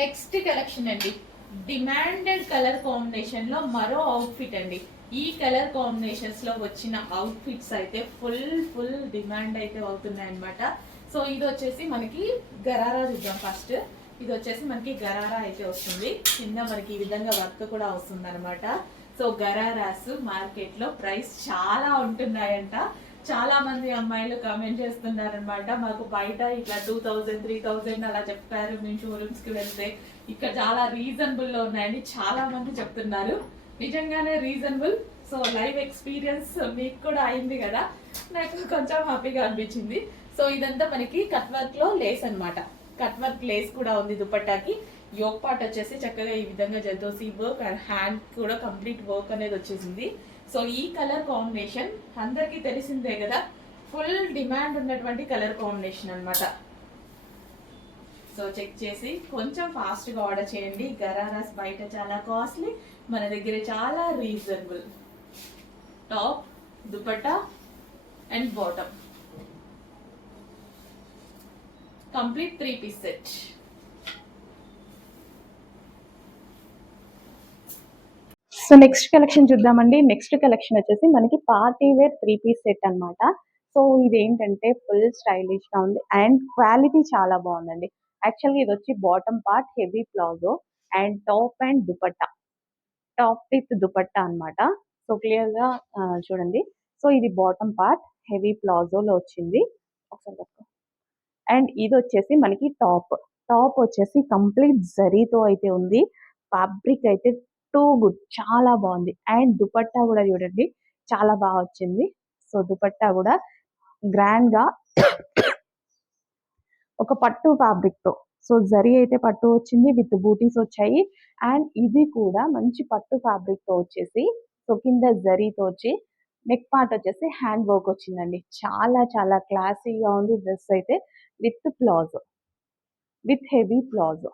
Next collection అండి. Demanded colour కాంబినేషన్లో మరో అవుట్ఫిట్ అండి. ఈ కలర్ కాంబినేషన్స్లో వచ్చిన అవుట్ఫిట్స్ అయితే ఫుల్ ఫుల్ డిమాండ్ అయితే అవుతున్నాయి అనమాట సో ఇది వచ్చేసి మనకి గరారా చూద్దాం ఫస్ట్ ఇది వచ్చేసి మనకి గరారా అయితే వస్తుంది. కింద మనకి ఈ విధంగా వర్క్ కూడా వస్తుంది అనమాట సో గరారాస్ మార్కెట్లో ప్రైస్ చాలా ఉంటున్నాయంట. చాలా మంది అమ్మాయిలు కామెంట్ చేస్తున్నారనమాట మాకు బయట ఇట్లా టూ థౌజండ్ త్రీ థౌజండ్ అలా చెప్పారు. మేము షోరూమ్స్కి వెళ్తే ఇక్కడ చాలా రీజనబుల్లో ఉన్నాయని చాలా మంది చెప్తున్నారు. నిజంగానే రీజనబుల్ సో లైవ్ ఎక్స్పీరియన్స్ మీకు కూడా అయింది కదా. నాకు కొంచెం హ్యాపీగా అనిపించింది. సో ఇదంతా మనకి కట్ వర్క్లో లేస్ అనమాట కట్ వర్క్ లేస్ కూడా ఉంది దుపట్టాకి. యోగ్ పార్ట్ వచ్చేసి చక్కగా ఈ విధంగా జర్దోసి వర్క్ అండ్ హ్యాండ్ కూడా కంప్లీట్ వర్క్ అనేది వచ్చేసింది. సో ఈ కలర్ కాంబినేషన్ అందరికీ తెలిసిందే కదా ఫుల్ డిమాండ్ ఉన్నటువంటి కలర్ కాంబినేషన్ అన్నమాట. సో చెక్ చేసి కొంచెం ఫాస్ట్గా ఆర్డర్ చేయండి. గరారాస్ బయట చాలా కాస్ట్లీ మన దగ్గర చాలా reasonable. Top dupatta and bottom. Complete three piece set. So next collection చూద్దామండి. నెక్స్ట్ కలెక్షన్ వచ్చేసి మనకి party wear three piece set అన్నమాట. సో ఇది ఏంటంటే ఫుల్ స్టైలిష్గా ఉంది. అండ్ క్వాలిటీ చాలా బాగుందండి. యాక్చువల్గా ఇది వచ్చి bottom part heavy palazzo and top and dupatta. Top with dupatta అన్నమాట. సో క్లియర్గా చూడండి. సో ఇది బాటమ్ పార్ట్ హెవీ ప్లాజోలో వచ్చింది. ఒకసారి అండ్ ఇది వచ్చేసి మనకి టాప్ టాప్ వచ్చేసి కంప్లీట్ జరీతో అయితే ఉంది. ఫ్యాబ్రిక్ అయితే టూ గుడ్ చాలా బాగుంది. అండ్ దుపట్టా కూడా చూడండి చాలా బాగా వచ్చింది. సో దుపట్టా కూడా గ్రాండ్గా ఒక పట్టు ఫ్యాబ్రిక్తో. సో జరీ అయితే పట్టు వచ్చింది విత్ బూటీస్ వచ్చాయి. అండ్ ఇది కూడా మంచి పట్టు ఫ్యాబ్రిక్తో వచ్చేసి సో కింద జరీతో వచ్చి నెక్ పార్ట్ వచ్చేసి హ్యాండ్ వర్క్ వచ్చిందండి. చాలా చాలా క్లాసీగా ఉంది డ్రెస్ అయితే with palazzo. With heavy palazzo.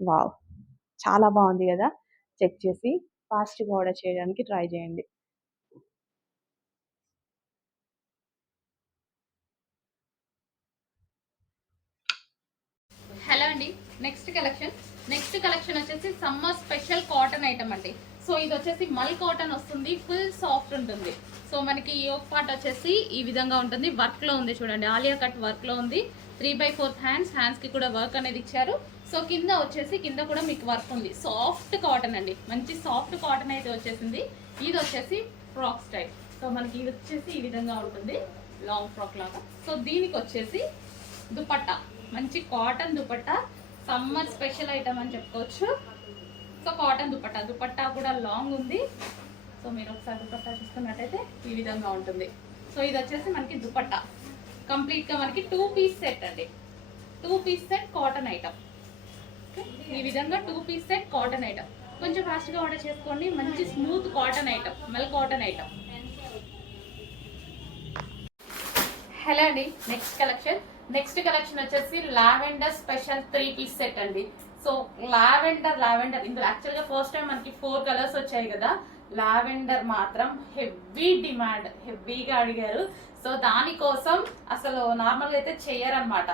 Wow! చాలా బాగుంది కదా? చెక్ చేసి ఫాస్ట్గా ఆర్డర్ చేయడానికి ట్రై చేయండి. హలో అండి. Next collection. నెక్స్ట్ కలెక్షన్ వచ్చేసి సమ్మర్ స్పెషల్ కాటన్ ఐటమ్ అండి. సో ఇది వచ్చేసి మల్ కాటన్ వస్తుంది. ఫుల్ సాఫ్ట్ ఉంటుంది. సో మనకి ఈ ఒక పార్ట్ వచ్చేసి ఈ విధంగా ఉంటుంది. వర్క్లో ఉంది చూడండి. ఆలియా కట్ వర్క్లో ఉంది. Three by fourth hands. హ్యాండ్స్కి కూడా వర్క్ అనేది ఇచ్చారు. సో కింద వచ్చేసి కింద కూడా మీకు వర్క్ ఉంది. సాఫ్ట్ కాటన్ అండి. మంచి సాఫ్ట్ కాటన్ అయితే వచ్చేసింది. ఇది వచ్చేసి ఫ్రాక్ స్టైల్ సో మనకి ఇది వచ్చేసి ఈ విధంగా ఉంటుంది. లాంగ్ ఫ్రాక్ లాగా. సో దీనికి వచ్చేసి దుపట్టా. మంచి cotton dupatta. Summer special item అని చెప్పుకోవచ్చు. So cotton dupatta. దుపట్టా కూడా లాంగ్ ఉంది. సో మీరు ఒకసారి దుపట్టా చూస్తున్నట్టయితే ఈ విధంగా ఉంటుంది. సో ఇది వచ్చేసి మనకి దుపట్టా. కంప్లీట్గా మనకి టూ పీస్ సెట్ అండి. Two piece set cotton item ఈ విధంగా two piece set cotton item కొంచెం ఫాస్ట్గా ఆర్డర్ చేసుకోండి. మంచి స్మూత్ కాటన్ ఐటమ్ మెల్ కాటన్ ఐటమ్ హలో అండి. నెక్స్ట్ కలెక్షన్ నెక్స్ట్ కలెక్షన్ వచ్చేసి lavender special three piece set అండి. సో లావెండర్ లావెండర్ ఇందులో యాక్చువల్గా ఫస్ట్ టైం మనకి ఫోర్ కలర్స్ వచ్చాయి కదా. లావెండర్ మాత్రం హెవీ డిమాండ్ హెవీగా అడిగారు. సో దానికోసం అసలు నార్మల్గా అయితే చేయరనమాట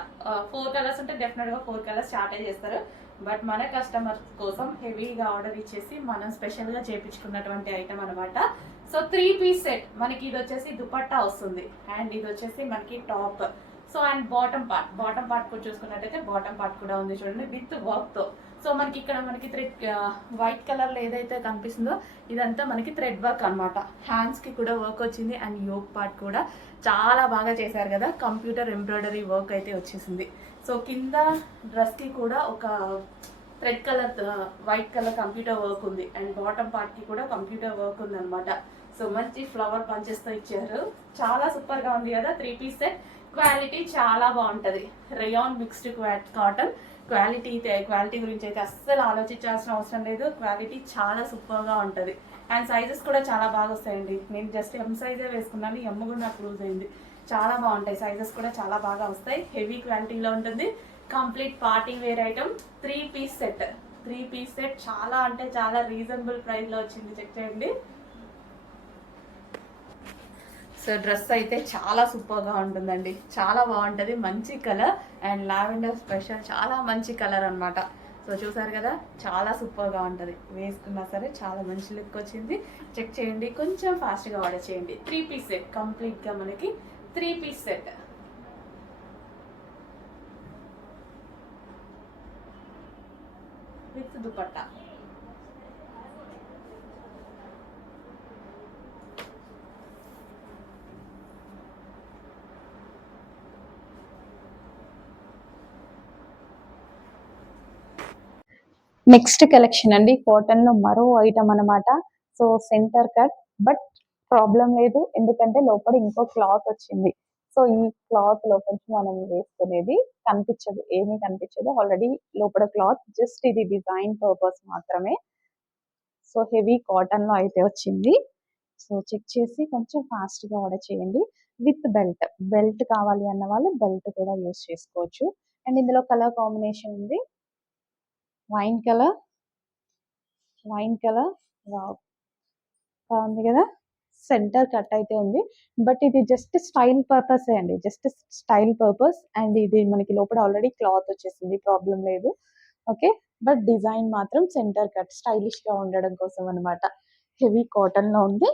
ఫోర్ కలర్స్ ఉంటే డెఫినెట్గా ఫోర్ కలర్స్ స్టార్ట్ చేస్తారు. బట్ మన కస్టమర్ కోసం హెవీగా ఆర్డర్ ఇచ్చేసి మనం స్పెషల్గా చేపించుకున్నటువంటి ఐటమ్ అనమాట సో త్రీ పీస్ సెట్ మనకి ఇది వచ్చేసి దుపట్టా వస్తుంది. అండ్ ఇది వచ్చేసి మనకి top. So and bottom part bottom part కూడా చూసుకున్నట్టయితే బాటమ్ పార్ట్ కూడా ఉంది చూడండి విత్ వర్క్తో సో మనకి ఇక్కడ మనకి థ్రెడ్ వైట్ కలర్లో ఏదైతే కనిపిస్తుందో ఇదంతా మనకి థ్రెడ్ వర్క్ అన్నమాట. హ్యాండ్స్కి కూడా వర్క్ వచ్చింది అండ్ యోగ్ పార్ట్ కూడా చాలా బాగా చేశారు కదా. కంప్యూటర్ ఎంబ్రాయిడరీ వర్క్ అయితే వచ్చేసింది. సో కింద డ్రెస్కి కూడా ఒక red colour white colour computer work ఉంది. అండ్ బాటమ్ పార్ట్కి కూడా కంప్యూటర్ వర్క్ ఉంది అనమాట సో మంచి ఫ్లవర్ పంచెస్తో ఇచ్చారు. చాలా సూపర్గా ఉంది కదా త్రీ పీస్ సెట్ క్వాలిటీ చాలా బాగుంటది. రేయాన్ మిక్స్డ్ కాటన్ క్వాలిటీ అయితే క్వాలిటీ గురించి అయితే అస్సలు ఆలోచించాల్సిన అవసరం లేదు. క్వాలిటీ చాలా సూపర్గా ఉంటది. అండ్ సైజెస్ కూడా చాలా బాగా వస్తాయండి. నేను జస్ట్ ఎం సైజే వేసుకున్నాను ఎమ్ కూడా నాకు లూజ్ అయింది. చాలా బాగుంటాయి. సైజెస్ కూడా చాలా బాగా వస్తాయి. హెవీ క్వాలిటీలో ఉంటుంది. Complete party wear item three piece set three piece set చాలా అంటే చాలా రీజనబుల్ ప్రైస్లో వచ్చింది. చెక్ చేయండి. సో డ్రెస్ అయితే చాలా సూపర్గా ఉంటుందండి. చాలా బాగుంటుంది. మంచి కలర్ అండ్ లావెండర్ స్పెషల్ చాలా మంచి కలర్ అన్నమాట. సో చూసారు కదా? చాలా సూపర్గా ఉంటుంది. వేసుకున్నా సరే చాలా మంచి లుక్ వచ్చింది. చెక్ చేయండి. కొంచెం ఫాస్ట్గా ఆర్డర్ చేయండి. త్రీ పీస్ సెట్ కంప్లీట్గా మనకి three piece set. With dupatta. Next collection అండి కాటన్లో మరో ఐటమ్ అన్నమాట. So centre cut but problem లేదు. ఎందుకంటే లోపల ఇంకో క్లాత్ వచ్చింది. సో ఈ క్లాత్ లోపల మనం వేసుకునేది కనిపించదు. ఏమీ కనిపించదు. ఆల్రెడీ లోపల క్లాత్ జస్ట్ ఇది డిజైన్ పర్పస్ మాత్రమే. సో హెవీ కాటన్లో అయితే వచ్చింది. సో చెక్ చేసి కొంచెం ఫాస్ట్గా ఆర్డర్ చేయండి. With belt. బెల్ట్ కావాలి అన్న వాళ్ళు బెల్ట్ కూడా యూస్ చేసుకోవచ్చు. అండ్ ఇందులో కలర్ కాంబినేషన్ ఉంది. Wine colour. Wine colour. బాగుంది కదా? సెంటర్ కట్ అయితే ఉంది. బట్ ఇది జస్ట్ స్టైల్ పర్పస్ అండి. జస్ట్ స్టైల్ పర్పస్ అండ్ ఇది మనకి లోపల ఆల్రెడీ క్లాత్ వచ్చేసింది. ప్రాబ్లం లేదు. ఓకే బట్ డిజైన్ మాత్రం సెంటర్ కట్ స్టైలిష్గా ఉండడం కోసం అన్నమాట. హెవీ కాటన్లో ఉంది.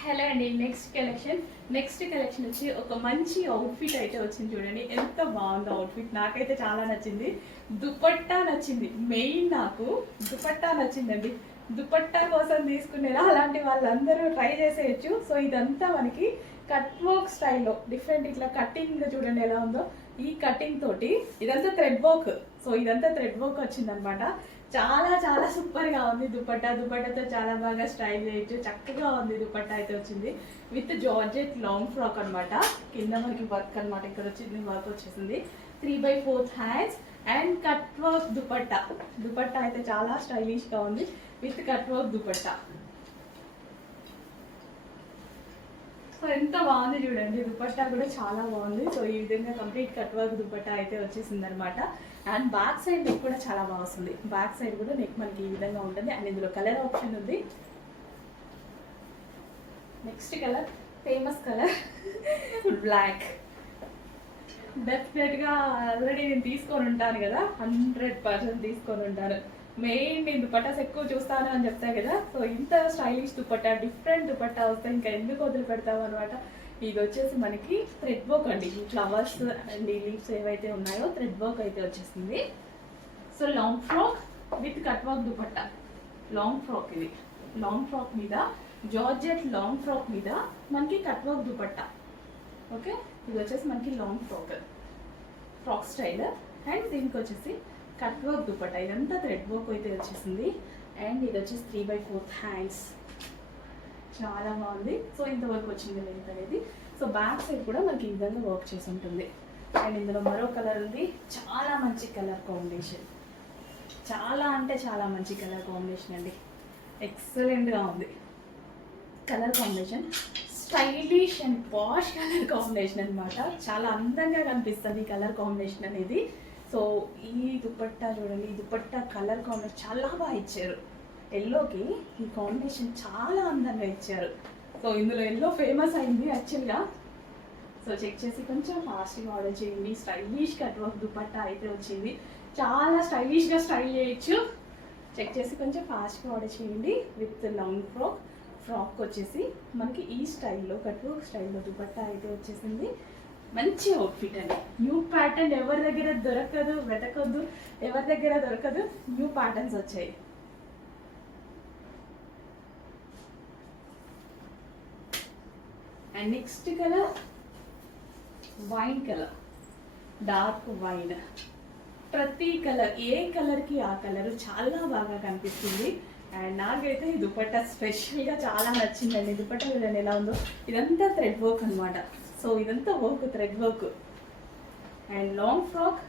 హలో అండి. నెక్స్ట్ కలెక్షన్ నెక్స్ట్ కలెక్షన్ వచ్చి ఒక మంచి అవుట్ఫిట్ అయితే వచ్చింది చూడండి. ఎంత బాగుందో అవుట్ఫిట్ నాకైతే చాలా నచ్చింది. దుపట్టా నచ్చింది. మెయిన్ నాకు దుపట్టా నచ్చిందండి. దుపట్టా కోసం తీసుకునేలా అలాంటి వాళ్ళందరూ ట్రై చేసేయచ్చు. సో ఇదంతా మనకి కట్ వర్క్ స్టైల్లో డిఫరెంట్ ఇట్లా కటింగ్ చూడండి ఎలా ఉందో. ఈ కటింగ్ తోటి ఇదంతా థ్రెడ్ వర్క్ సో ఇదంతా థ్రెడ్ వర్క్ వచ్చిందనమాట. చాలా చాలా సూపర్గా ఉంది దుపట్టా. దుపట్టాతో చాలా బాగా స్టైల్ చేయొచ్చు. చక్కగా ఉంది దుపట్టా అయితే వచ్చింది. విత్ జార్జెట్ లాంగ్ ఫ్రాక్ అనమాట కింద మనకి వర్క్ అనమాట ఇక్కడ వచ్చింది వర్క్ వచ్చేసింది. Three by fourth hands and cut work dupatta. Dupatta అయితే చాలా స్టైలిష్గా ఉంది. With cut work dupatta. So ఎంత బాగుంది చూడండి దుపట్టా కూడా చాలా బాగుంది. సో ఈ విధంగా కంప్లీట్ కట్ వర్క్ దుపట్టా అయితే వచ్చేసింది అనమాట అండ్ బ్యాక్ సైడ్ నెక్ కూడా చాలా బాగా వస్తుంది. బ్యాక్ సైడ్ కూడా నెక్ మనకి ఈ విధంగా ఉంటుంది. అండ్ ఇందులో కలర్ ఆప్షన్ ఉంది. Next colour famous colour black డెఫినెట్గా ఆల్రెడీ నేను తీసుకొని ఉంటాను కదా హండ్రెడ్ పర్సెంట్ తీసుకొని ఉంటాను. మెయిన్ నేను దుపట్టాస్ ఎక్కువ చూస్తాను అని చెప్తా కదా. సో ఇంత స్టైలిష్ దుపట్టా డిఫరెంట్ దుపట్టా వస్తే ఇంకా ఎందుకు వదిలి పెడతాం అనమాట ఇది వచ్చేసి మనకి థ్రెడ్ వర్క్ అండి. ఫ్లవర్స్ అండ్ లీవ్స్ ఏవైతే ఉన్నాయో థ్రెడ్ వర్క్ అయితే వచ్చేసింది. So long frock with cut work dupatta. Long frock ఇది. లాంగ్ ఫ్రాక్ మీద జార్జెట్ లాంగ్ ఫ్రాక్ మీద మనకి కట్ వర్క్ దుపట్టా. ఓకే ఇది వచ్చేసి మనకి long frock frock style and దీనికి వచ్చేసి కట్ వర్క్ దుపట్టా ఇదంతా థ్రెడ్ వర్క్ అయితే వచ్చేసింది. అండ్ ఇది వచ్చేసి త్రీ బై ఫోర్త్ హ్యాండ్స్ చాలా బాగుంది. సో ఇంతవరకు వచ్చింది లెంత్ అనేది. సో బ్యాక్ సైడ్ కూడా మనకి ఈ విధంగా వర్క్ చేసి ఉంటుంది. అండ్ ఇందులో మరో కలర్ ఉంది. చాలా మంచి కలర్ కాంబినేషన్ చాలా అంటే చాలా మంచి కలర్ కాంబినేషన్ అండి. ఎక్సలెంట్గా ఉంది. Colour combination stylish and posh colour combination అన్నమాట. చాలా అందంగా కనిపిస్తుంది ఈ కలర్ కాంబినేషన్ అనేది. సో ఈ దుపట్టా చూడండి ఈ దుపట్టా కలర్ కాంబినేషన్ చాలా బాగా ఇచ్చారు. ఎల్లోకి ఈ కాంబినేషన్ చాలా అందంగా ఇచ్చారు. సో ఇందులో ఎల్లో ఫేమస్ అయింది యాక్చువల్గా. సో చెక్ చేసి కొంచెం ఫాస్ట్గా ఆర్డర్ చేయండి. స్టైలిష్ కట్ వర్క్ దుపట్టా అయితే వచ్చింది. చాలా స్టైలిష్గా స్టైల్ చేయొచ్చు. చెక్ చేసి కొంచెం ఫాస్ట్గా ఆర్డర్ చేయండి. విత్ లాంగ్ ఫ్రాక్ ఫ్రాక్ వచ్చేసి మనకి ఈ స్టైల్లో కట్ వర్క్ స్టైల్లో దుపట్టా అయితే వచ్చేసింది. మంచి అవుట్ఫిట్ అండి. న్యూ ప్యాటర్న్ ఎవరి దగ్గర దొరకదు వెతకొద్దు ఎవరి దగ్గర దొరకదు న్యూ ప్యాటర్న్స్ వచ్చాయి. And next colour wine colour dark wine ప్రతి కలర్ ఏ కలర్కి ఆ కలర్ చాలా బాగా కనిపిస్తుంది. అండ్ నాకైతే ఈ దుపట్టా స్పెషల్గా చాలా నచ్చిందండి. దుపట్టా చూడండి ఎలా ఉందో. ఇదంతా థ్రెడ్ వర్క్ అనమాట సో ఇదంతా work thread work and long frock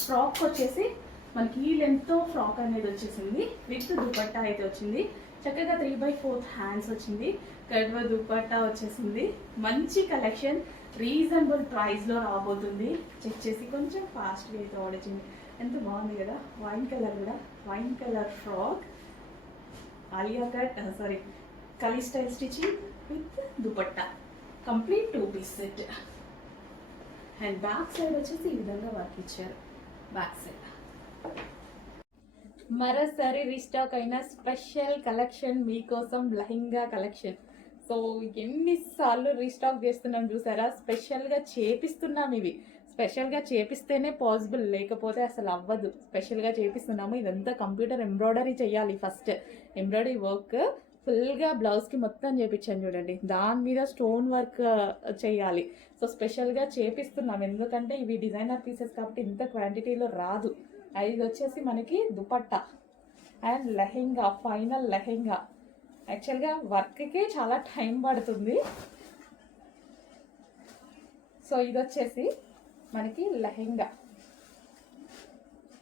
frock వచ్చేసి మనకి ఈ లెంత్తో ఫ్రాక్ అనేది వచ్చేసింది. విత్ దుపట్టా అయితే వచ్చింది. చక్కగా త్రీ బై ఫోర్త్ హ్యాండ్స్ వచ్చింది. కడ్వ దుపట్టా వచ్చేసింది. మంచి కలెక్షన్ రీజనబుల్ ప్రైస్లో రాబోతుంది. చెక్ చేసి కొంచెం ఫాస్ట్గా అయితే ఆర్డర్ చేయండి. ఎంత బాగుంది కదా? వైన్ కలర్ కూడా. Wine colour frock Alia cut sorry kali style stitching with dupatta complete two piece set. And back side వచ్చేసి ఈ విధంగా వర్క్ ఇచ్చారు. Back side. మరోసారి రీస్టాక్ అయిన స్పెషల్ కలెక్షన్ మీకోసం లెహంగా కలెక్షన్. సో ఎన్నిసార్లు రీస్టాక్ చేస్తున్నాం చూసారా? స్పెషల్గా చేపిస్తున్నాం ఇవి. స్పెషల్గా చేపిస్తేనే పాసిబుల్ లేకపోతే అసలు అవ్వదు. స్పెషల్గా చేపిస్తున్నాము. ఇదంతా కంప్యూటర్ ఎంబ్రాయిడరీ చేయాలి ఫస్ట్. ఎంబ్రాయిడరీ వర్క్ ఫుల్గా బ్లౌజ్కి మొత్తం చేపించాను చూడండి. దాని మీద స్టోన్ వర్క్ చేయాలి. సో స్పెషల్గా చేపిస్తున్నాం. ఎందుకంటే ఇవి డిజైనర్ పీసెస్ కాబట్టి ఇంత క్వాంటిటీలో రాదు. ఇది వచ్చేసి మనకి దుపట్టా అండ్ లెహెంగా ఫైనల్ లెహెంగా. యాక్చువల్గా వర్క్కి చాలా టైం పడుతుంది. సో ఇది వచ్చేసి మనకి లెహెంగా.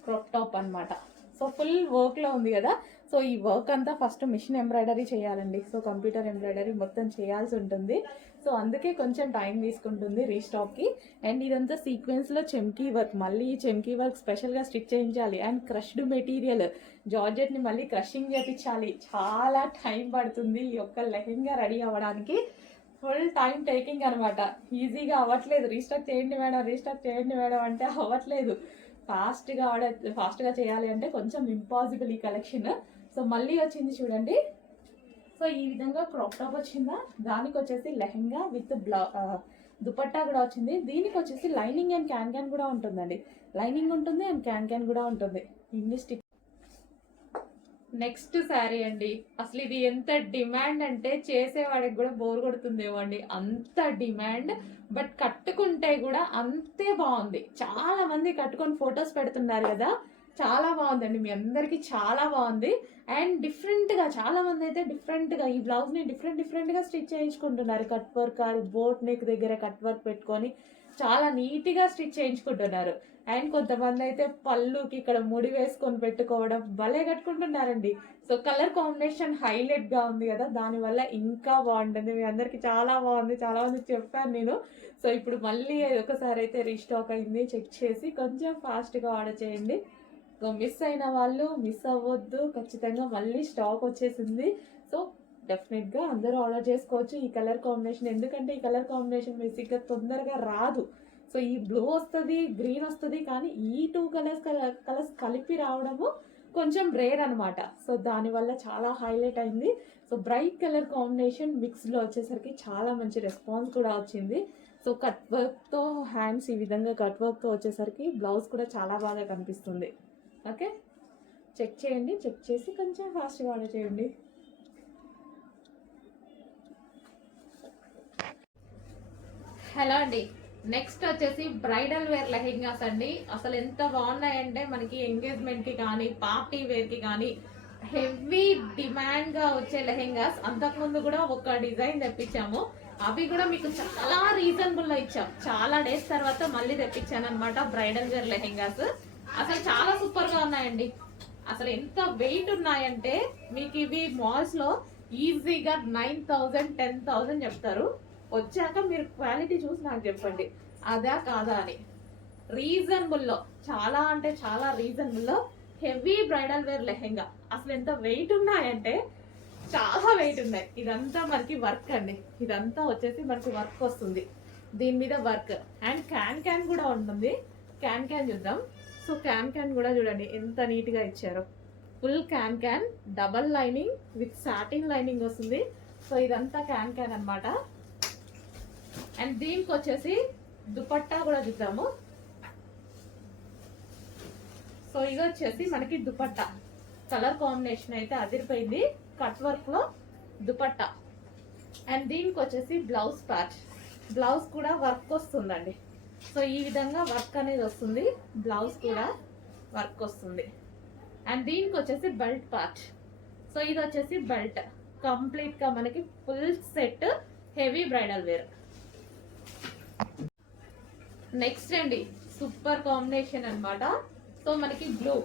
క్రాప్ టాప్ అన్నమాట. సో ఫుల్ వర్క్లో ఉంది కదా. సో ఈ వర్క్ అంతా ఫస్ట్ మిషన్ ఎంబ్రాయిడరీ చేయాలండి. సో కంప్యూటర్ ఎంబ్రాయిడరీ మొత్తం చేయాల్సి ఉంటుంది. సో అందుకే కొంచెం టైం తీసుకుంటుంది రీస్టాక్కి అండ్ ఇదంతా సీక్వెన్స్లో చెమ్కీ వర్క్ మళ్ళీ ఈ చెమ్కీ వర్క్ స్పెషల్గా స్టిచ్ చేయించాలి. అండ్ క్రష్డ్ మెటీరియల్ జార్జెట్ని మళ్ళీ క్రషింగ్ చేయించాలి. చాలా టైం పడుతుంది ఈ యొక్క లెహెంగా రెడీ అవ్వడానికి. ఫుల్ టైం టేకింగ్ అనమాట ఈజీగా అవ్వట్లేదు. రీస్టాక్ చేయండి మేడం. రీస్టాక్ చేయండి మేడం అంటే అవ్వట్లేదు. ఫాస్ట్గా ఫాస్ట్గా చేయాలి అంటే కొంచెం ఇంపాసిబుల్ ఈ కలెక్షన్ సో మళ్ళీ వచ్చింది చూడండి. సో ఈ విధంగా క్రాప్ టాప్ వచ్చిందా? దానికి వచ్చేసి లెహెంగా విత్ బ్లౌ దుపట్టా కూడా వచ్చింది. దీనికి వచ్చేసి లైనింగ్ అండ్ క్యాన్ క్యాన్ కూడా ఉంటుందండి. లైనింగ్ ఉంటుంది అండ్ క్యాన్ క్యాన్ కూడా ఉంటుంది. ఇన్ని స్టిక్ నెక్స్ట్ శారీ అండి. అసలు ఇది ఎంత డిమాండ్ అంటే చేసేవాడికి కూడా బోర్ కొడుతుందేమో అండి. అంత డిమాండ్ బట్ కట్టుకుంటే కూడా అంతే బాగుంది. చాలా మంది కట్టుకొని ఫొటోస్ పెడుతున్నారు కదా. చాలా బాగుందండి. మీ అందరికీ చాలా బాగుంది. అండ్ డిఫరెంట్గా చాలామంది చాలా అయితే డిఫరెంట్గా ఈ బ్లౌజ్ని డిఫరెంట్ డిఫరెంట్గా స్టిచ్ చేయించుకుంటున్నారు. కట్ వర్క్ బోట్ నెక్ దగ్గర కట్ వర్క్ పెట్టుకొని చాలా నీట్గా స్టిచ్ చేయించుకుంటున్నారు. అండ్ కొంతమంది అయితే పళ్ళుకి ఇక్కడ ముడి వేసుకొని పెట్టుకోవడం భలే కట్టుకుంటున్నారండి. సో కలర్ కాంబినేషన్ హైలైట్గా ఉంది కదా. దానివల్ల ఇంకా బాగుంటుంది. మీ అందరికి చాలా బాగుంది. చాలా మంది చెప్పాను నేను. సో ఇప్పుడు మళ్ళీ ఒకసారి అయితే రీస్టాక్ అయింది. చెక్ చేసి కొంచెం ఫాస్ట్గా ఆర్డర్ చేయండి. మిస్ అయిన వాళ్ళు మిస్ అవ్వద్దు. ఖచ్చితంగా మళ్ళీ స్టాక్ వచ్చేసింది. సో డెఫినెట్గా అందరూ ఆర్డర్ చేసుకోవచ్చు. ఈ కలర్ కాంబినేషన్ ఎందుకంటే ఈ కలర్ కాంబినేషన్ బేసిక్గా తొందరగా రాదు. సో ఈ బ్లూ వస్తుంది గ్రీన్ వస్తుంది కానీ ఈ టూ కలర్స్ కలర్స్ కలిపి రావడము కొంచెం రేర్ అనమాట సో దానివల్ల చాలా హైలైట్ అయింది. సో బ్రైట్ కలర్ కాంబినేషన్ మిక్స్లో వచ్చేసరికి చాలా మంచి రెస్పాన్స్ కూడా వచ్చింది. సో కట్ వర్క్తో హ్యాండ్స్ ఈ విధంగా కట్ వర్క్తో వచ్చేసరికి బ్లౌజ్ కూడా చాలా బాగా కనిపిస్తుంది. ఓకే? చెక్ చేయండి చెక్ చేసి కొంచెం ఫాస్ట్గా ఆర్డర్ చేయండి. హలో అండి. నెక్స్ట్ వచ్చేసి బ్రైడల్ వేర్ లెహెంగాస్ అండి. అసలు ఎంత బాగున్నాయంటే మనకి ఎంగేజ్మెంట్కి కానీ పార్టీ వేర్కి కానీ హెవీ డిమాండ్గా వచ్చే లెహెంగాస్. అంతకుముందు కూడా ఒక డిజైన్ తెప్పించాము. అవి కూడా మీకు చాలా రీజనబుల్ ఇచ్చాం. చాలా డేస్ తర్వాత మళ్ళీ తెప్పించాను అనమాట బ్రైడల్ వేర్ లెహెంగాస్. అసలు చాలా సూపర్గా ఉన్నాయండి. అసలు ఎంత వెయిట్ ఉన్నాయంటే మీకు ఇవి మాల్స్లో ఈజీగా నైన్ థౌజండ్ టెన్ థౌజండ్ చెప్తారు. వచ్చాక మీరు క్వాలిటీ చూసి నాకు చెప్పండి. అదా కాదా అని. రీజనబుల్లో చాలా అంటే చాలా రీజనబుల్లో హెవీ బ్రైడల్ వేర్ లెహెంగా. అసలు ఎంత వెయిట్ ఉన్నాయంటే చాలా వెయిట్ ఉన్నాయి. ఇదంతా మనకి వర్క్ అండి. ఇదంతా వచ్చేసి మనకి వర్క్ వస్తుంది. దీని మీద వర్క్ అండ్ క్యాన్ క్యాన్ కూడా ఉంటుంది. క్యాన్ క్యాన్ చూద్దాం. సో క్యాన్ క్యాన్ కూడా చూడండి ఎంత నీట్గా ఇచ్చారో. Full cancan double lining with satin lining వస్తుంది. సో ఇదంతా క్యాన్ క్యాన్ అన్నమాట. అండ్ దీనికి వచ్చేసి దుపట్టా కూడా చూద్దాము. సో ఇది వచ్చేసి మనకి దుపట్టా. కలర్ కాంబినేషన్ అయితే అదిరిపోయింది. కట్ వర్క్లో దుపట్టా. అండ్ దీనికి వచ్చేసి బ్లౌజ్ ప్యాచ్ బ్లౌజ్ కూడా వర్క్ వస్తుందండి. సో ఈ విధంగా వర్క్ అనేది వస్తుంది. బ్లౌజ్ కూడా వర్క్ వస్తుంది. అండ్ దీనికి వచ్చేసి బెల్ట్ పార్ట్. సో ఇది వచ్చేసి బెల్ట్. కంప్లీట్గా మనకి full set heavy bridal wear. Next అండి సూపర్ కాంబినేషన్ అన్నమాట. సో మనకి blue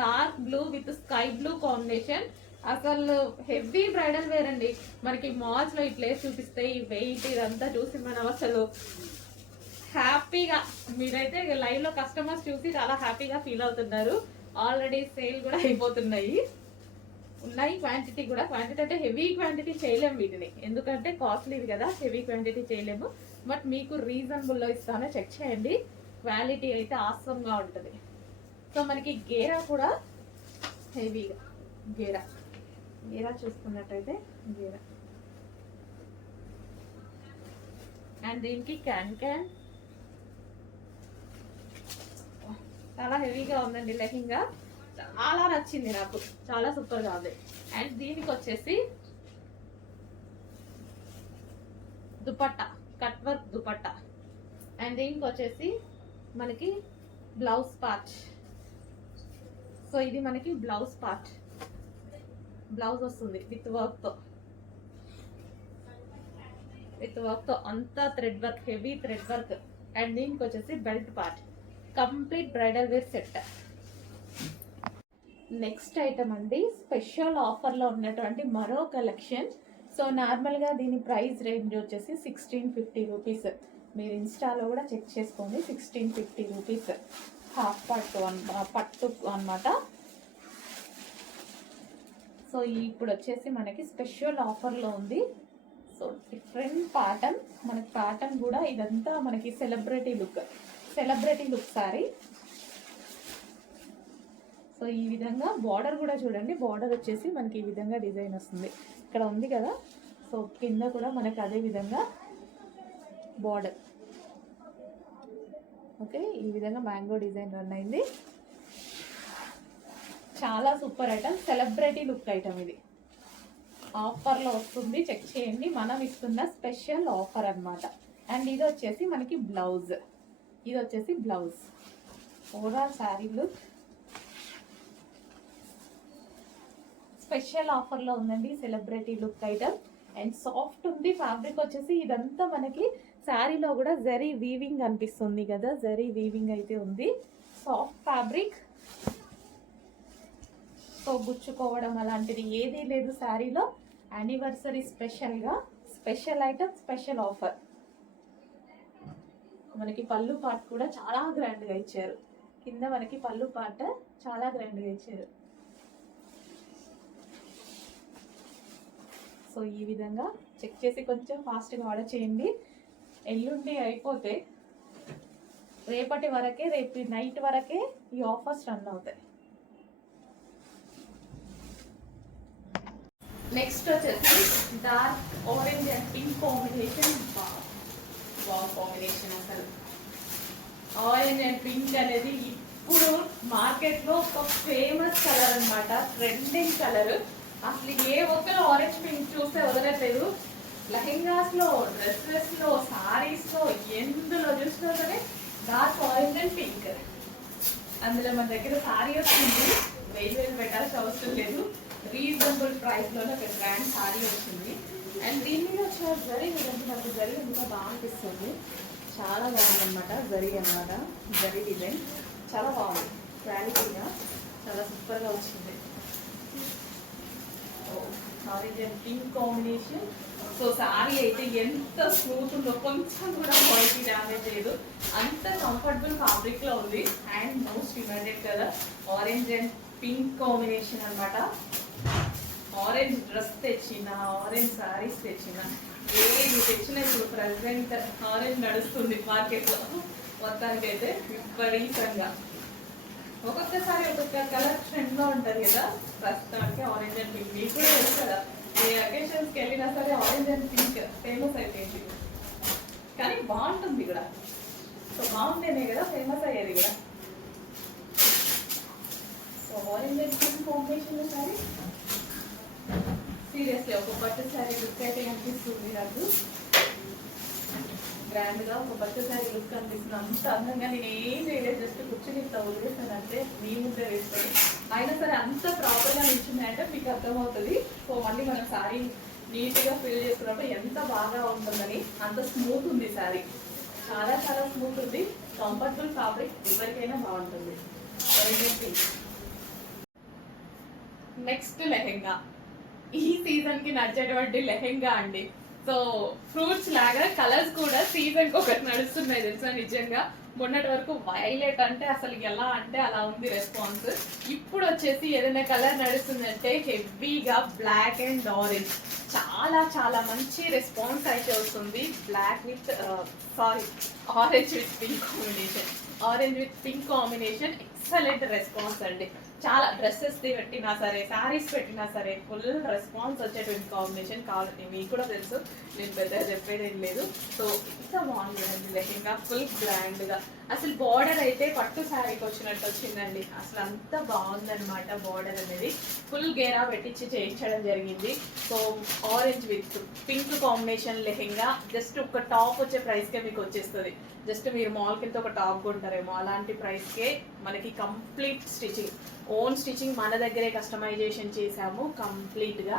dark blue with sky blue combination. అసలు హెవీ బ్రైడల్ వేర్ అండి. మనకి మాల్స్ ఇట్లే చూపిస్తే ఈ వెయిట్ ఇదంతా చూసి మనం అసలు హ్యాపీగా మీరైతే లైవ్లో కస్టమర్స్ చూసి చాలా హ్యాపీగా ఫీల్ అవుతున్నారు. ఆల్రెడీ సేల్ కూడా అయిపోతున్నాయి. ఉన్నాయి క్వాంటిటీ కూడా. క్వాంటిటీ అంటే హెవీ క్వాంటిటీ చేయలేము వీటిని. ఎందుకంటే కాస్ట్లీది కదా హెవీ క్వాంటిటీ చేయలేము. బట్ మీకు రీజనబుల్లో ఇస్తానో. చెక్ చేయండి. క్వాలిటీ అయితే ఆసంగా ఉంటుంది. సో మనకి గేరా కూడా హెవీగా గేరా. గేరా చూసుకున్నట్టయితే గేరా. అండ్ దీనికి క్యాన్ క్యాన్ చాలా హెవీగా ఉందండి లెహింగా. చాలా నచ్చింది నాకు. చాలా సూపర్గా ఉంది. అండ్ దీనికి వచ్చేసి dupatta cut work dupatta. And దీనికి వచ్చేసి మనకి బ్లౌజ్ పార్ట్. సో ఇది మనకి బ్లౌజ్ పార్ట్. బ్లౌజ్ వస్తుంది విత్ వర్క్తో విత్ వర్క్తో అంతా thread work heavy thread work. And దీనికి వచ్చేసి belt part. Complete bridal wear set. Next item అండి స్పెషల్ ఆఫర్లో ఉన్నటువంటి మరో కలెక్షన్. సో నార్మల్గా దీని ప్రైస్ రేంజ్ వచ్చేసి సిక్స్టీన్ ఫిఫ్టీ రూపీస్. మీరు ఇన్స్టాలో కూడా చెక్ చేసుకోండి సిక్స్టీన్ ఫిఫ్టీ రూపీస్. హాఫ్ పట్టు అన్ పట్టు అన్నమాట. సో ఇప్పుడు వచ్చేసి మనకి స్పెషల్ ఆఫర్లో ఉంది. సో డిఫరెంట్ ప్యాటర్న్ మనకి ప్యాటర్న్ కూడా ఇదంతా మనకి celebrity look. Celebrity look sari so ఈ విధంగా బార్డర్ కూడా చూడండి. బార్డర్ వచ్చేసి మనకి ఈ విధంగా డిజైన్ వస్తుంది. ఇక్కడ ఉంది కదా? సో కింద కూడా మనకి అదే విధంగా బార్డర్ ఓకే ఈ విధంగా మ్యాంగో డిజైన్ రన్ అయింది. చాలా super item celebrity look item ఇది. ఆఫర్లో వస్తుంది. చెక్ చేయండి. మనం ఇస్తున్న స్పెషల్ ఆఫర్ అన్నమాట. అండ్ ఇది వచ్చేసి మనకి బ్లౌజ్ ఇది వచ్చేసి blouse. Overall sari look special ఆఫర్లో ఉందండి celebrity look item and soft ఉంది ఫ్యాబ్రిక్ వచ్చేసి ఇదంతా మనకి శారీలో కూడా జరీ వీవింగ్ అనిపిస్తుంది కదా జరీ వీవింగ్ అయితే ఉంది. సాఫ్ట్ ఫ్యాబ్రిక్ సో గుచ్చుకోవడం అలాంటిది ఏదీ లేదు శారీలో యానివర్సరీ స్పెషల్గా స్పెషల్ ఐటమ్ స్పెషల్ ఆఫర్ మనకి పళ్ళు పార్ట్ కూడా చాలా గ్రాండ్గా ఇచ్చారు. కింద మనకి పళ్ళు పార్ట్ చాలా గ్రాండ్గా ఇచ్చారు. సో ఈ విధంగా చెక్ చేసి కొంచెం ఫాస్ట్గా ఆర్డర్ చేయండి. ఎల్లుండి అయిపోతే రేపటి వరకే రేపు నైట్ వరకే ఈ ఆఫర్స్ రన్ అవుతాయి. నెక్స్ట్ వచ్చేసి dark orange and pink combination. బాగా కాంబినేషన్ అసలు. ఆరెంజ్ అండ్ పింక్ అనేది ఇప్పుడు మార్కెట్లో ఒక ఫేమస్ కలర్ అనమాట ట్రెండింగ్ కలర్ అసలు ఏ ఒక్కరు ఆరెంజ్ పింక్ చూస్తే వదలట్లేదు. లెహెంగాస్లో డ్రెస్సెస్లో సారీస్లో ఎందులో చూసినా సరే డార్క్ ఆరెంజ్ అండ్ పింక్ అందులో మన దగ్గర సారీ వచ్చింది. వెయ్యి వేలు పెట్టాల్సిన అవసరం లేదు రీజనబుల్ ప్రైస్లోనే ఒక గ్రాండ్ సారీ వచ్చింది. అండ్ దీని మీద వచ్చిన జరీ గురించి నాకు జరి ఇంకా బాగా అనిపిస్తుంది. చాలా బాగుందన్నమాట జరీ అన్నమాట జరి డిజైన్. చాలా బాగుంది. క్వాలిటీగా చాలా సూపర్గా వచ్చింది. Orange and pink combination so sari అయితే ఎంత స్మూత్ ఉందో కొంచెం కూడా క్వాలిటీ డ్యామేజ్ లేదు. అంత కంఫర్టబుల్ ఫ్యాబ్రిక్లో ఉంది. And most demanded colour orange and pink combination అన్నమాట. ఆరెంజ్ డ్రెస్ తెచ్చిన ఆరెంజ్ సారీస్ తెచ్చిన ఏది తెచ్చిన ఇప్పుడు ప్రజెంట్ ఆరెంజ్ నడుస్తుంది మార్కెట్లో మొత్తానికి అయితే విపరీతంగా. ఒక్కొక్కసారి ఒక్కొక్క కలర్ ట్రెండ్లో ఉంటది కదా. ప్రస్తుతానికి ఆరెంజ్ అండ్ పింక్ మీకు తెలుసు కదా. ఏ అకేషన్స్కి వెళ్ళినా సరే ఆరెంజ్ అండ్ పింక్ ఫేమస్ అయిపోయింది. కానీ బాగుంటుంది ఇక్కడ. సో బాగుంటేనే కదా ఫేమస్ అయ్యేది ఇక్కడ. So orange and pink combination sari? Seriously ఒక పట్టు సారీ లుక్ అయితే అనిపిస్తుంది నాకు. గ్రాండ్గా ఒక పట్టు సారీ లుక్ అనిపిస్తుంది. అంత అందంగా నేను ఏం చేయలేదు జస్ట్ కూర్చుని ఇంత వదిలేస్తాను అంటే మీ ముద్ద వేస్తాను అయినా సరే అంత ప్రాపర్గా నిల్చుందంటే మీకు అర్థమవుతుంది. సో మళ్ళీ మనం సారీ నీట్గా ఫిల్ చేసుకున్నప్పుడు ఎంత బాగా ఉంటుందని. అంత స్మూత్ ఉంది సారీ చాలా చాలా స్మూత్ ఉంది. కంఫర్టబుల్ ఫ్యాబ్రిక్ ఎవరికైనా బాగుంటుంది. నెక్స్ట్ లెహెంగా. ఈ సీజన్కి నచ్చేటువంటి లెహెంగా అండి. సో ఫ్రూట్స్ లాగా కలర్స్ కూడా సీజన్ ఒకటి నడుస్తున్నాయి తెలుసా నిజంగా. మొన్నటి వరకు వైలెట్ అంటే అసలు ఎలా అంటే అలా ఉంది రెస్పాన్స్ ఇప్పుడు వచ్చేసి ఏదైనా కలర్ నడుస్తుందంటే హెవీగా బ్లాక్ అండ్ ఆరెంజ్ చాలా చాలా మంచి రెస్పాన్స్ అయితే వస్తుంది. Black with sari orange with pink combination orange with pink combination excellent response అండి. చాలా డ్రెస్సెస్ పెట్టినా సరే శారీస్ పెట్టినా సరే ఫుల్ రెస్పాన్స్ వచ్చేటువంటి కాంబినేషన్ కావాలంటే మీకు కూడా తెలుసు. నేను పెద్దగా చెప్పేది ఏం లేదు. సో ఇంత బాగుందండి లెహంగా ఫుల్ గ్రాండ్గా అసలు బార్డర్ అయితే పట్టు శారీకి వచ్చినట్టు వచ్చిందండి. అసలు అంత బాగుందనమాట బార్డర్ అనేది. ఫుల్ గేరా పెట్టించి చేయించడం జరిగింది. So orange with pink combination lehenga just ఒక టాప్ వచ్చే ప్రైస్కే మీకు వచ్చేస్తుంది. జస్ట్ మీరు మాల్కి కింద ఒక టాప్ కొంటారేమో. అలాంటి ప్రైస్కే మనకి కంప్లీట్ స్టిచ్చింగ్ ఓన్ స్టిచ్చింగ్ మన దగ్గరే కస్టమైజేషన్ చేసాము కంప్లీట్గా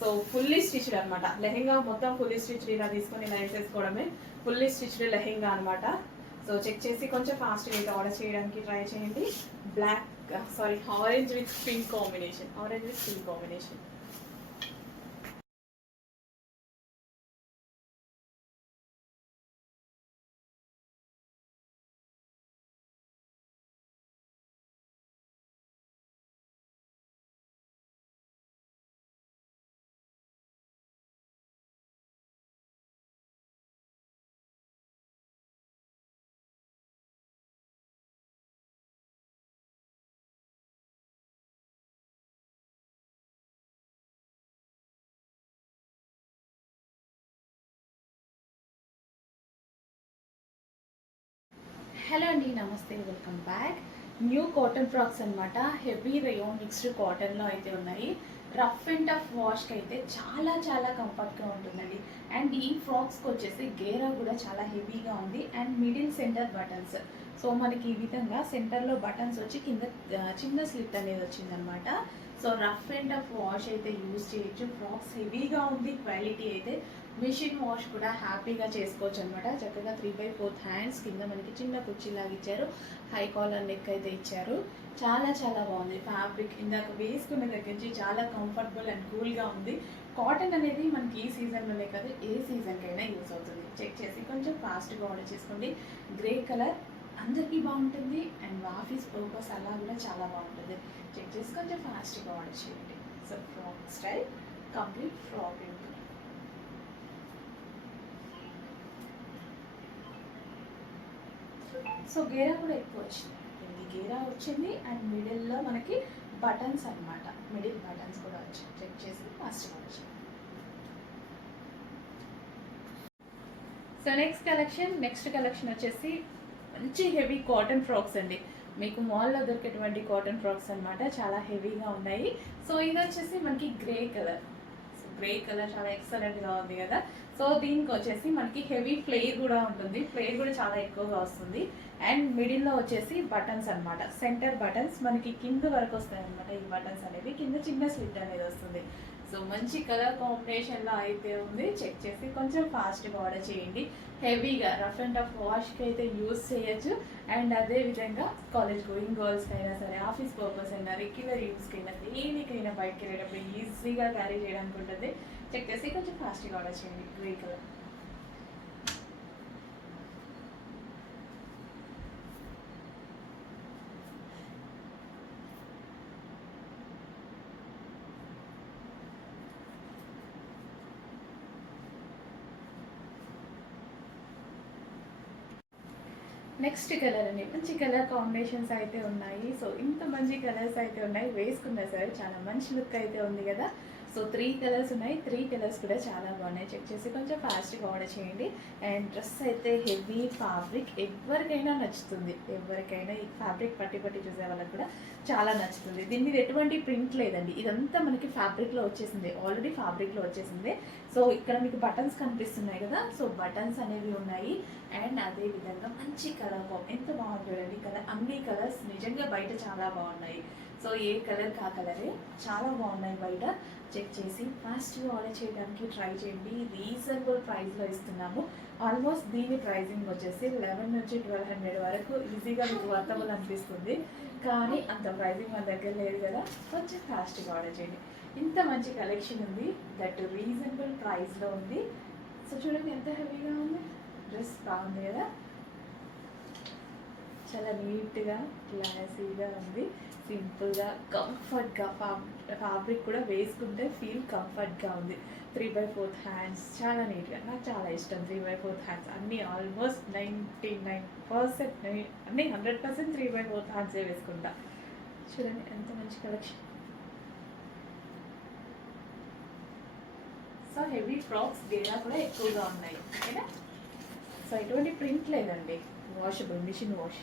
సో ఫుల్లీ స్టిచ్డ్ అనమాట లెహెంగా మొత్తం ఫుల్లీ స్టిచ్డ్ ఇలా తీసుకొని ఇలా వేసేసుకోవడమే. ఫుల్లీ స్టిచ్డ్ లెహెంగా అనమాట సో చెక్ చేసి కొంచెం ఫాస్ట్గా అయితే ఆర్డర్ చేయడానికి ట్రై చేయండి. Black sari orange with pink combination orange with pink combination hello అండి నమస్తే welcome back. New cotton frocks అన్నమాట. హెవీ రయో మిక్స్డ్ కాటన్లో అయితే ఉన్నాయి. రఫ్ అండ్ టఫ్ వాష్కి అయితే చాలా చాలా కంఫర్ట్గా ఉంటుందండి. అండ్ ఈ ఫ్రాక్స్కి వచ్చేసి గేరా కూడా చాలా హెవీగా ఉంది. And middle centre buttons. So మనకి ఈ విధంగా సెంటర్లో బటన్స్ వచ్చి కింద చిన్న స్లిట్ అనేది వచ్చిందనమాట so rough and tough wash అయితే యూజ్ చేయొచ్చు. ఫ్రాక్స్ హెవీగా ఉంది క్వాలిటీ అయితే మిషన్ వాష్ కూడా హ్యాపీగా చేసుకోవచ్చు అనమాట చక్కగా త్రీ బై ఫోర్త్ హ్యాండ్స్ కింద మనకి చిన్న కుర్చీలాగా ఇచ్చారు. హై కాలర్ నెక్ అయితే ఇచ్చారు. చాలా చాలా బాగుంది. ఫ్యాబ్రిక్ ఇందాక వేసుకున్న దగ్గర నుంచి చాలా కంఫర్టబుల్ అండ్ కూల్గా ఉంది. కాటన్ అనేది మనకి ఈ సీజన్లోనే కాదు ఏ సీజన్కైనా యూస్ అవుతుంది. చెక్ చేసి కొంచెం ఫాస్ట్గా ఆర్డర్ చేసుకోండి. గ్రే కలర్ అందరికీ బాగుంటుంది అండ్ ఆఫీస్ పర్పస్ అలా కూడా చాలా బాగుంటుంది. చెక్ చేసి కొంచెం ఫాస్ట్గా ఆర్డర్ చేయండి. So frock style complete frock ఉంటుంది సో గేరా కూడా ఎక్కువ వచ్చింది ఇది గేరా వచ్చింది అండ్ మిడిల్లో మనకి బటన్స్ అన్నమాట. మిడిల్ బటన్స్ కూడా వచ్చాయి చెక్ చేసి ఫాస్ట్ వచ్చింది. So next collection next collection వచ్చేసి మంచి హెవీ కాటన్ ఫ్రాక్స్ అండి. మీకు మాల్లో దొరికేటువంటి కాటన్ ఫ్రాక్స్ అనమాట చాలా హెవీగా ఉన్నాయి. సో ఇది వచ్చేసి మనకి గ్రే కలర్ గ్రే కలర్ చాలా ఎక్సలెంట్గా ఉంది కదా. సో దీనికి వచ్చేసి మనకి హెవీ ఫ్లేర్ కూడా ఉంటుంది. ఫ్లేర్ కూడా చాలా ఎక్కువగా వస్తుంది. అండ్ మిడిల్లో వచ్చేసి బటన్స్ అన్నమాట. సెంటర్ బటన్స్ మనకి కింద వరకు వస్తాయి అనమాట ఈ బటన్స్ అనేవి. కింద చిన్న స్లిట్ అనేది వస్తుంది. సో మంచి కలర్ కాంబినేషన్లో అయితే ఉంది. చెక్ చేసి కొంచెం ఫాస్ట్గా ఆర్డర్ చేయండి. హెవీగా రఫ్ అండ్ టఫ్ వాష్కి అయితే యూజ్ చేయొచ్చు. అండ్ అదే విధంగా కాలేజ్ గోయింగ్ గర్ల్స్కి అయినా సరే ఆఫీస్ పర్పస్ అయినా రెగ్యులర్ యూస్కి అయినా దేనికైనా బయటకి వెళ్ళేటప్పుడు ఈజీగా క్యారీ చేయడానికి ఉంటుంది. చెక్ చేసి కొంచెం ఫాస్ట్గా ఆర్డర్ చేయండి. గ్రే కలర్ నెక్స్ట్ కలర్ అండి. మంచి కలర్ కాంబినేషన్స్ అయితే ఉన్నాయి. సో ఇంత మంచి కలర్స్ అయితే ఉన్నాయి. వేసుకున్నా సరే చాలా మంచి లుక్ అయితే ఉంది కదా. సో త్రీ కలర్స్ ఉన్నాయి. త్రీ కలర్స్ కూడా చాలా బాగున్నాయి. చెక్ చేసి కొంచెం ఫాస్ట్గా ఆర్డర్ చేయండి. అండ్ డ్రెస్ అయితే హెవీ ఫ్యాబ్రిక్ ఎవరికైనా నచ్చుతుంది. ఎవరికైనా ఈ ఫ్యాబ్రిక్ పట్టి పట్టి చూసే వాళ్ళకి కూడా చాలా నచ్చుతుంది. దీని మీద ఎటువంటి ప్రింట్ లేదండి. ఇదంతా మనకి ఫ్యాబ్రిక్లో వచ్చేసింది. ఆల్రెడీ ఫ్యాబ్రిక్లో వచ్చేసింది. సో ఇక్కడ మీకు బటన్స్ కనిపిస్తున్నాయి కదా. సో బటన్స్ అనేవి ఉన్నాయి. అండ్ అదే విధంగా మంచి కలర్ ఎంత బాగుంది చూడండి. కలర్ అన్ని కలర్స్ నిజంగా బయట చాలా బాగున్నాయి. సో ఏ కలర్ కా కలరే చాలా బాగున్నాయి బయట. చెక్ చేసి ఫాస్ట్గా ఆర్డర్ చేయడానికి ట్రై చేయండి. రీజనబుల్ ప్రైస్లో ఇస్తున్నాము. ఆల్మోస్ట్ దీని ప్రైజింగ్ వచ్చేసి లెవెన్ నుంచి ట్వెల్వ్ హండ్రెడ్ వరకు ఈజీగా మీకు వర్తబుల్ అనిపిస్తుంది. కానీ అంత ప్రైజింగ్ మన దగ్గర లేదు కదా. కొంచెం ఫాస్ట్గా ఆర్డర్ చేయండి. ఇంత మంచి కలెక్షన్ ఉంది. దట్ రీజనబుల్ ప్రైస్లో ఉంది. సో చూడండి ఎంత హెవీగా ఉంది. డ్రెస్ బాగుంది కదా. చాలా నీట్గా క్లాసీగా ఉంది. సింపుల్గా కంఫర్ట్గా ఫ్యాబ్రిక్ కూడా వేసుకుంటే ఫీల్ కంఫర్ట్గా ఉంది. త్రీ బై ఫోర్త్ హ్యాండ్స్ చాలా నీట్గా నాకు చాలా ఇష్టం త్రీ బై ఫోర్త్ హ్యాండ్స్ అన్నీ ఆల్మోస్ట్ నైంటీ నైన్ పర్సెంట్ అన్నీ hundred percent three by fourth హ్యాండ్సే వేసుకుంటా. చూడండి ఎంత మంచి కలెక్షన్ సో హెవీ ఫ్రాక్స్ గేరా కూడా ఎక్కువగా ఉన్నాయి. ఓకేనా సో ఎటువంటి ప్రింట్ లేదండి. Washable machine wash